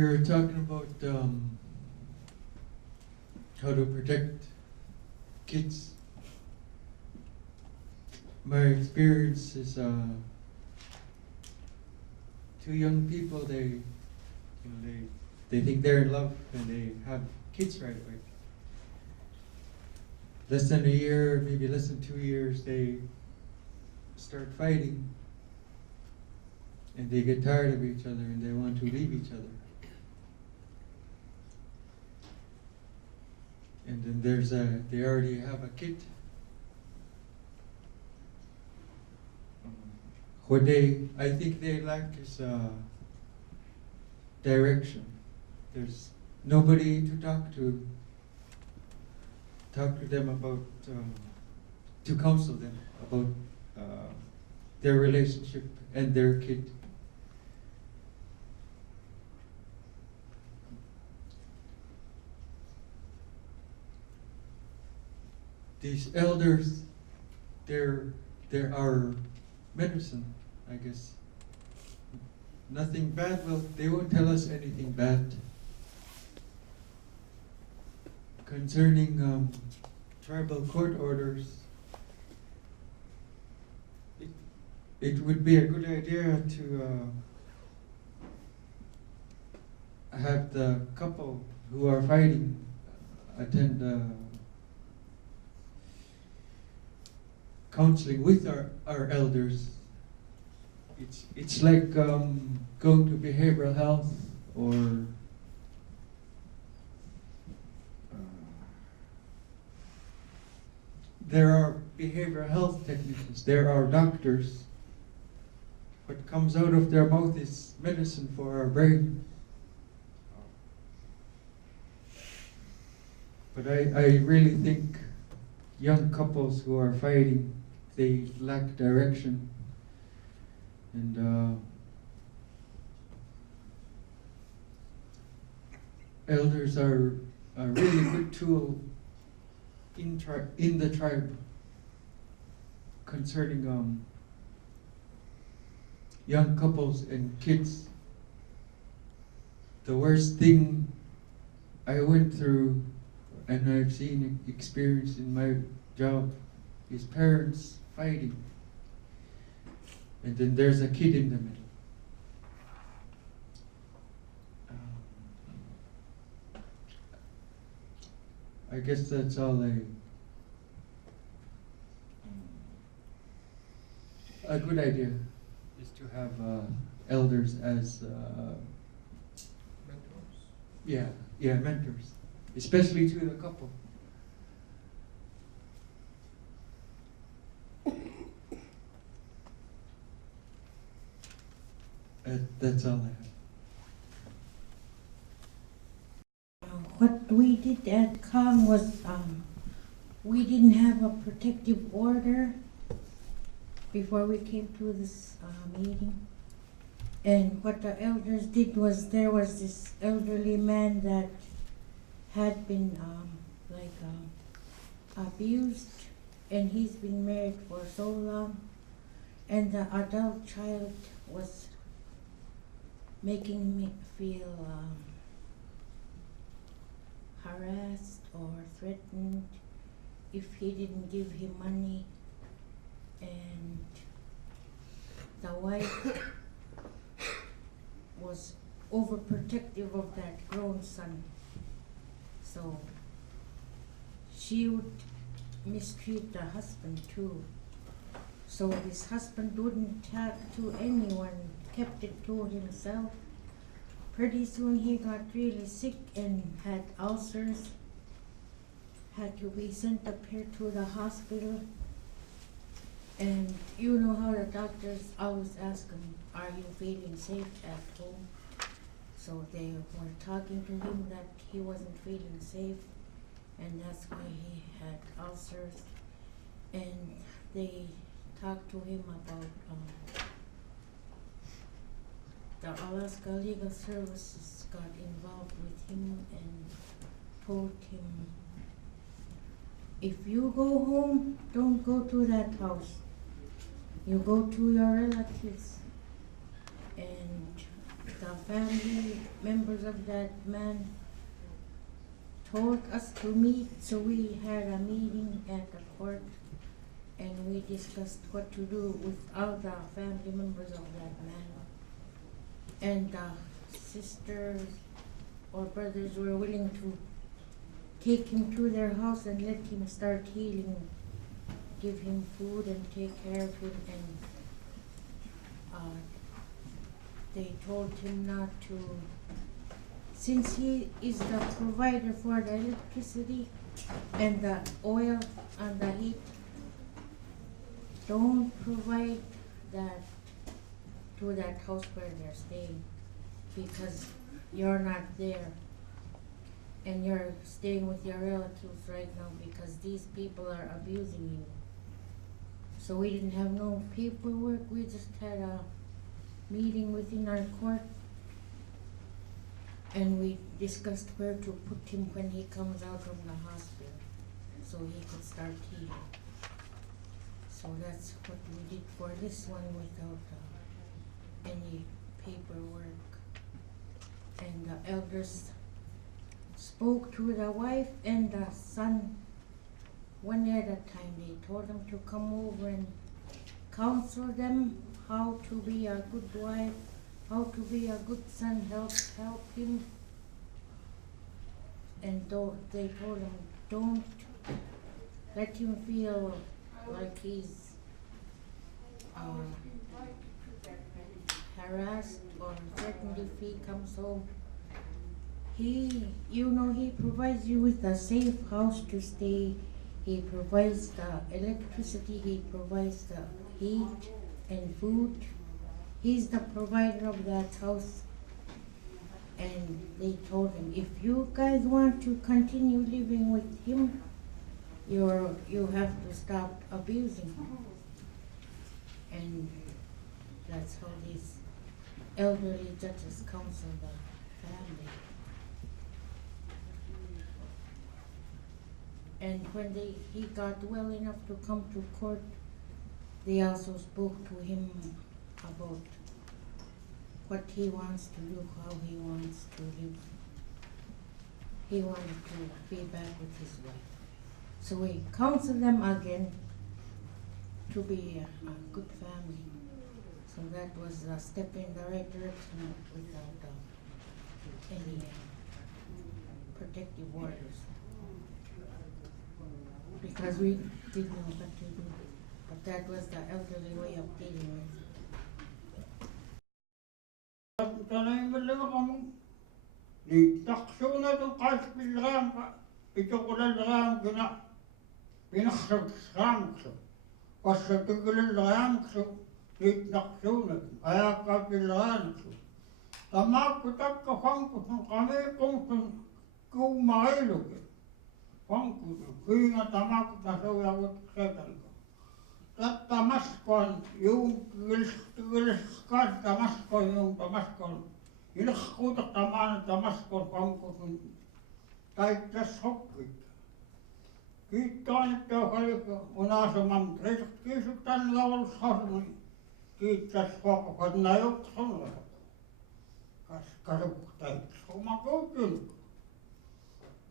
we're talking about how to protect kids. My experience is two young people. They think they're in love and they have kids right away. Less than a year, maybe less than 2 years, they start fighting, and they get tired of each other and they want to leave each other. And then they already have a kid. What I think they lack is direction. There's nobody to talk to them about, to counsel them about their relationship and their kid. These elders, they're our medicine, I guess. Nothing bad, well, they won't tell us anything bad. Concerning tribal court orders, it would be a good idea to have the couple who are fighting attend counseling with our elders. It's like going to behavioral health, or there are behavioral health technicians, there are doctors. What comes out of their mouth is medicine for our brain. But I really think young couples who are fighting, they lack direction. And elders are a really good tool in the tribe concerning young couples and kids. The worst thing I went through and I've seen experienced in my job is parents fighting, and then there's a kid in the middle. I guess that's all a good idea is to have elders as mentors. Yeah, mentors, especially to the couple. That's all I have. What we did at COM was we didn't have a protective order before we came to this meeting. And what the elders did was, there was this elderly man that had been abused, and he's been married for so long, and the adult child was making me feel harassed or threatened if he didn't give him money, and the wife was overprotective of that grown son, so she would mistreat the husband too. So his husband wouldn't talk to anyone, kept it to himself. Pretty soon he got really sick and had ulcers, had to be sent up here to the hospital. And you know how the doctors always ask him, are you feeling safe at home? So they were talking to him that he wasn't feeling safe, and that's why he had ulcers. And they talked to him about the Alaska Legal Services got involved with him and told him, if you go home, don't go to that house. You go to your relatives. And the family members of that man told us to meet, so we had a meeting at the court and we discussed what to do with all the family members of that man. And the sisters or brothers were willing to take him to their house and let him start healing, give him food and take care of him, and they told him not to, since he is the provider for the electricity and the oil and the heat, don't provide that to that house where they're staying, because you're not there and you're staying with your relatives right now because these people are abusing you. So we didn't have no paperwork, we just had a meeting within our court and we discussed where to put him when he comes out from the hospital so he could start healing. So that's what we did for this one without any paperwork. And the elders spoke to the wife and the son one at a time. They told them to come over and counsel them how to be a good wife, how to be a good son, help him. And they told him, don't let him feel like he's harassed or threatened if he comes home. He provides you with a safe house to stay. He provides the electricity, he provides the heat and food. He's the provider of that house. And they told him, if you guys want to continue living with him, you have to stop abusing him. And that's how these elderly judges counsel the family. And when he got well enough to come to court, they also spoke to him about what he wants to do, how he wants to live. He wanted to be back with his wife. So we counseled them again to be a good family. So that was a step in the right direction without any protective orders. Because we didn't know what to do. But that was the elderly way of dealing with it. Tanay mo ni takso na itong kahit pilram ka, ito ko lang gina, pinaksagsam ko. Kasi tigilin lang ko, ni takso na, kaya ka pilram ko. Tama ko takapang ko kami kung kumailog. Pang ko, kuya nga tama ko tasawag ko sa ko. Tamaskon, yung gilis-gilis tamaskon, yung tamaskon. Inakutak tamaan tamaskon, pangkutun. Kahit tasokit. Kita nito kayo ko, una sa mamtres, kisutan lawal sa harmony. Kita sa kakadnayok sa mga. Kasabuk tayo, sumakotun.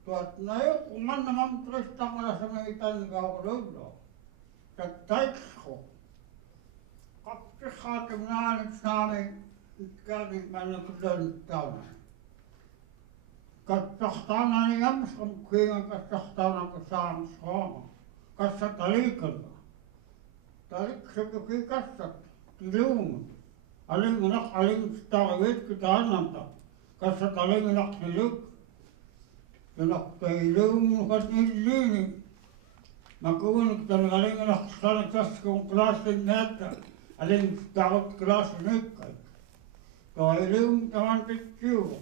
Tuat nayok, uman na mamtres, takala sa mga itan gawalod. Tijdsschok. Op de gaat hem na het samen, het kan niet met een geduld tellen. Kad tahtaan aan die Amsterdam kwingen, kad tahtaan aan de samen schomen. Kad ze taliken. Talik ze bekijk kastat, die loon. Alleen staan weet gedaan aan dat. Kad ze alleen nog geluk. Je nog de loon gaat niet lenen. Makuun dan alleen nog staan tas kon klas in net, alleen daarop klas niet kijk. Daar ilum dan dit kieuw.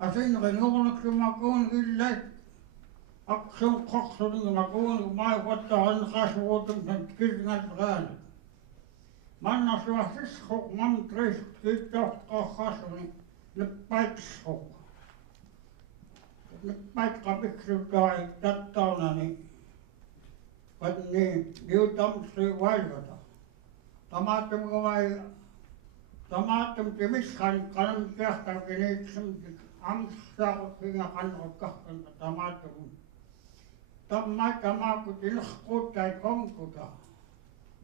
Als een genoeglijk zo makuun gelijk, ak zo'n kok zo'n makuun, maar wat dan gaat worden van kies net gaan. Man als was is schok man terug, dit toch gas niet, de pijp schok. De pijp heb ik zo daar, dat dan niet. Wat nee, die tam se wailgata. Tamatem gawai Tamatum timiskan kanam kehtar kinitsum amsakot kinga kanrokahkan tamatum. Tamma kutinahkutai konkuta.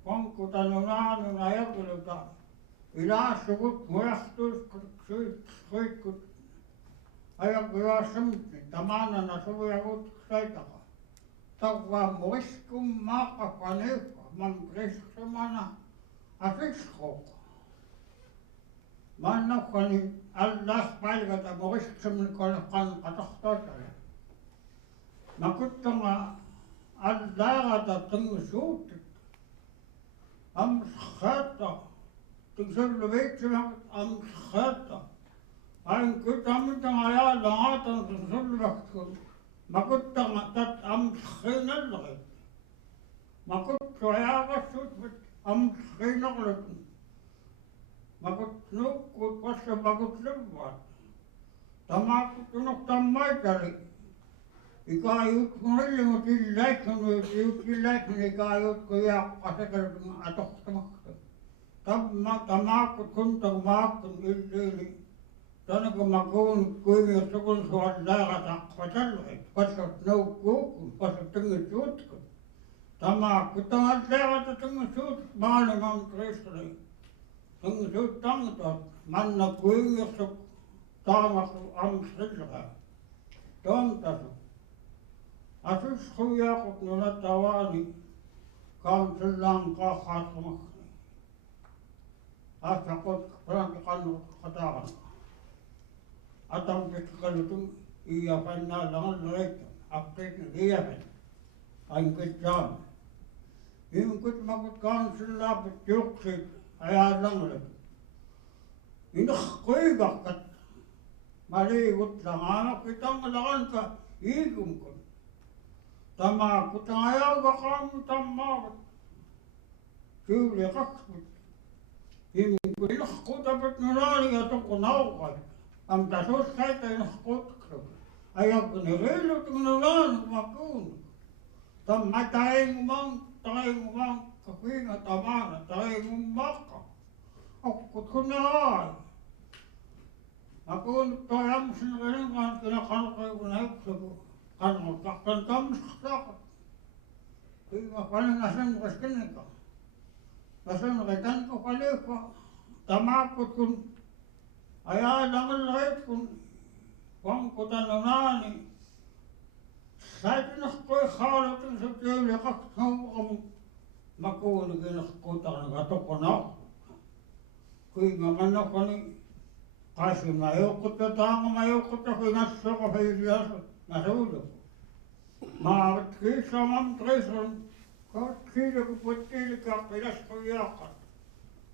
Konkuta nunanu najakuluta. Ilasukut muastus kuikut. Ajakulasumti tamanana suviakut saitaka. Tawwa muiskum makapaneka mamkristumana asiskoka. Mannakkani Allah paikata muiskum kolkan katohtotale. Makuttama allagata tungsuutit. Amskhata. Tungsullu veitsemakut amskhata. Ain kutammitang ajalangatan tungsulluvakkun. Makuttama tat amskhinallagit. Makuttu ajakassut amskhinallagit. Makut nukkut vasta makut levvaat. Tamakuttunok tammaitari. Ikajut kunnillimut illäikun ikajut kujaa asekeltun atohtamakta. Tamakut kuntaku maakkun illiili. Tanaka makuun kuinga sukun suat laagatakvatallait. Passat noukkuukun, passat tungit suutkun. Tamakut tangat laagata tungit suutkun maailman kristalai. Tungit suut tangatot manna kuinga suk taamaku amsillaka. Tomtasu. Asus kuyakut nunatawani kaunsillaan kahhatsumakni. Asakot perantikannut katakan. Atam pitkalutun iyapan na langan leikta. Apit na iyapan. Angkit jam. Ingkut makut kaunsillaan yuksit ayalang leikta. Inakkuigakat. Maligut lang anak kitang lakan ka igum ko. Tamakut ang ayaga kami tamakut. Siyuli kaksput. Himing inakut dapat nunali atong kunawkay. Ang tasos kahit ay inakut ko. Ayaw ko nililot ang nunali makun. Tamatay umang kakwing at amana. Tay umaka. Akut ko na ay. Akun toyam sinagaling kan kinakalakay ko na ito. Kan kamsakot. Kaya paling nasan kaskin ito. Nasan kaitan ko kaliko. Tamakot kun. Ayalang lahit kun. Kung kutanunani. Sa tinakoy halot ang sa tiyali kaksaw kami. Makuha kinakakutan ng ato ko na. Kaya naman ako ni. Kasi mayukot na tanga mayukot ako nasa ka pahiliyasot. Nasulo. Maarit kisa mam treson. Kahit kila ko putili ka pilas ko yakat.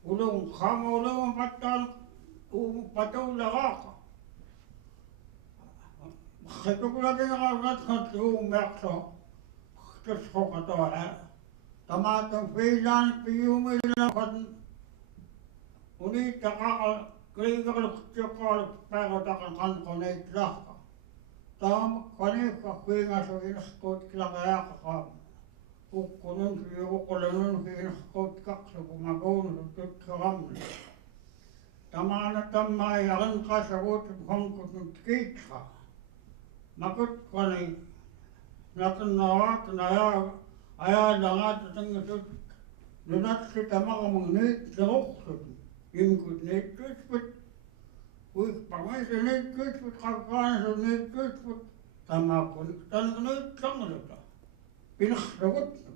Ulong kama ulong patan. Patula ka. Ito ko lagi nakarat ka umekso. Tapos ko kato tamatang pilan piyumil na kan. Unit kakakal. Kaya kakal pero takan ko na itlak. Tam kaneka kuinga so inaskot klagaya ka. Ukkunun siya ukkulanun inaskot kaksa kumagon so tutkaram. Tamana tamayaran ka sa utip hangkot ng kitsa. Makut kanay natanawat na ayalangat at ang isot. Lunat si tama ka magnit sa uksot. Ingkot nit kispit. Uy, pangay sa nit-kit, kakakain sa nit-kit, tama ko, tanong nit-lang na ito. Pinaksagot na.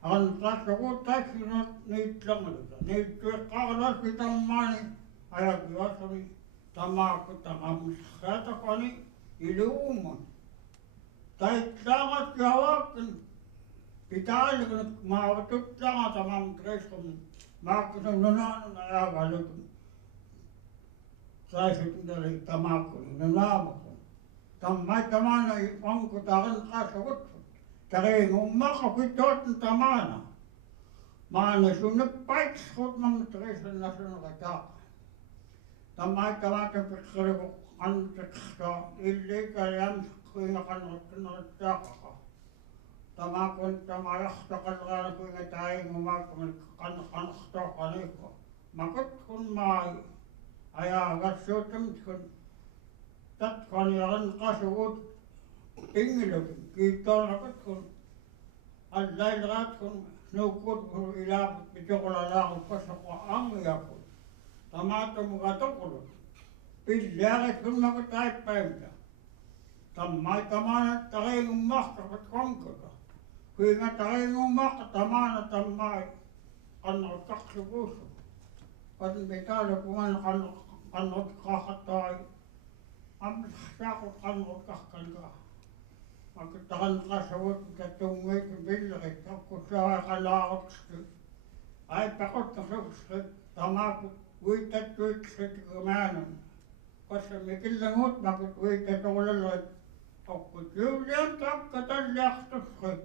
Ang sasagot tayo sinat nit-lang na ito. Nit-kit, kakalas kitang mani, ayag iwa sabi, tama ko, tama mo sa ko ni, iluman. Tayo tlangat yawakin, pitali ko na mawatut lang at tamang tres ko, makasang nanan na ayag alutun. Saya sendiri tamaku, namaku. Tamai tamana ipang kutaran kasut. Kare ngumma kapitot tamana. Mana sunep pait skot mam tres nasun kata. Tamai tamata pikere an teksta ille kalian kuingakan otna ka. Tamakon tamayah takal kana kuingatai ngumma kan kan sta kaneko. makut kun mai aya gassotum kun tat kan yaran kasut tingilog kita makut kun allai rat kun nukut kun ilab bijokola lang pasakwa ang yakut tamato mugatokul pillare kun makut ay pemda tamai tamana tagay umak kapat kongka kuinga tagay umak tamana tamai kan kaksubuso kan betalo kuman kan kakatay am sakot kan kakanga magtakan kasawot katungay kubillare tapos sa kalakot ay pakot kasawot tamakot witat sa kumanan kasi mikilangot makot witat ulalot ako Julian kapkatalyak tuskat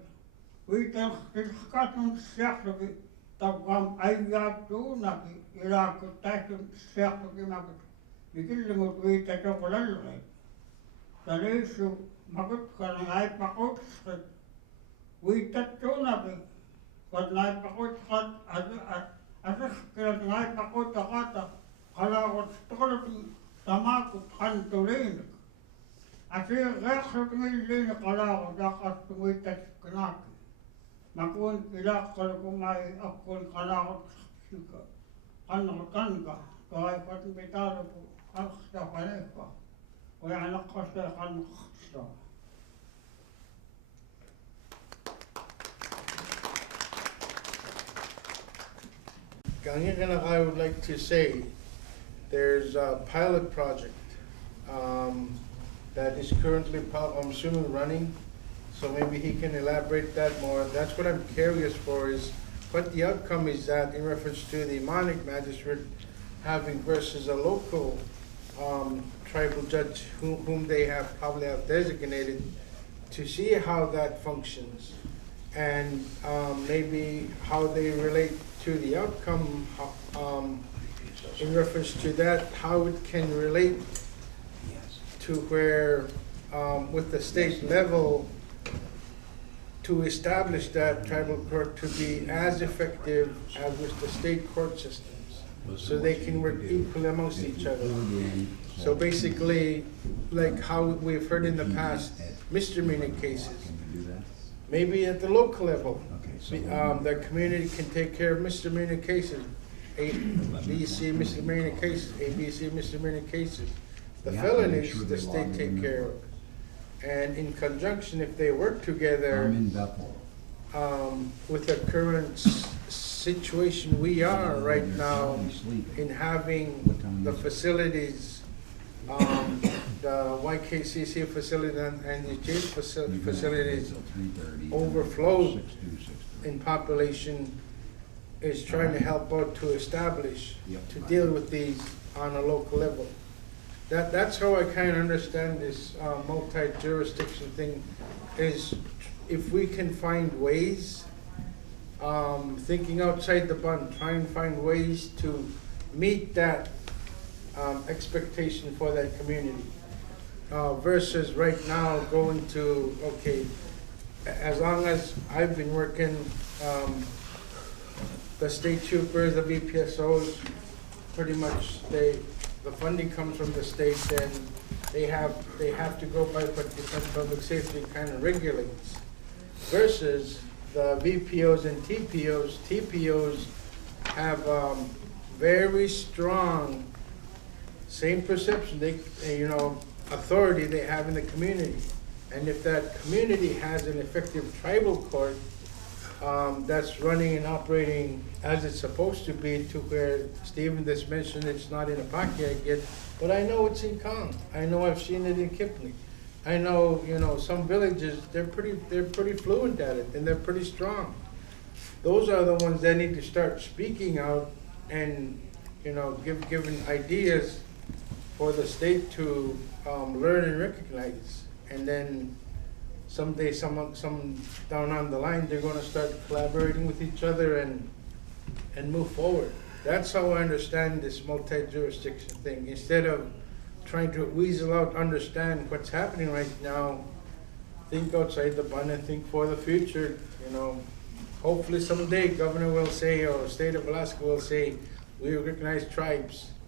witat silkatong siyaksabi tawam ayat tu naki ilakot tayo siyaksabi makot mikilangot witat ulalot taliso makot ka ng ay pakot skat witat tu naki kat na ay pakot skat asas kaya ng ay pakot akata kalakot skat tamakot kantulin Asi reksot ngilin kalakot akas tuwitat kanaki makun ilak kalau kumay akun kalakot sika kankan ka kaya pati betalo po aksta panepa kaya anak kasta kanaksta Ganyan I would like to say there's a pilot project that is currently, I'm assuming, running. So maybe he can elaborate that more. That's what I'm curious for, is what the outcome is that in reference to the Monic magistrate having versus a local tribal judge whom they have probably have designated, to see how that functions and maybe how they relate to the outcome in reference to that, how it can relate to where with the state level to establish that tribal court to be as effective as with the state court systems, so they can work equally amongst each other. So basically, like how we've heard in the past, misdemeanor cases, maybe at the local level, the community can take care of misdemeanor cases, A, B, C misdemeanor cases, A, B, C misdemeanor cases. The felonies, the state take care of. And in conjunction, if they work together, I'm in Bethel. with the current situation we are right now in having the facilities, the YKCC facility and the jail facilities overflow in population, is trying to help out to establish, to deal with these on a local level. That's how I kind of understand this multi-jurisdiction thing, is if we can find ways, thinking outside the bun, try and find ways to meet that expectation for that community. Versus right now going to, okay, as long as I've been working, the state troopers, the VPSOs, pretty much the funding comes from the state, and they have to go by what Defense Public Safety kind of regulates. Versus the VPOs and TPOs have very strong, same perception, authority they have in the community. And if that community has an effective tribal court that's running and operating as it's supposed to be, to where Stephen just mentioned it's not in Apache yet, but I know it's in Kong. I know I've seen it in Kipling. I know, some villages, they're pretty fluent at it, and they're pretty strong. Those are the ones that need to start speaking out and, giving ideas for the state to learn and recognize. And then someday, some down on the line, they're gonna start collaborating with each other and move forward. That's how I understand this multi-jurisdiction thing. Instead of trying to weasel out, understand what's happening right now, think outside the bun and think for the future. Hopefully someday governor will say, or state of Alaska will say, we recognize tribes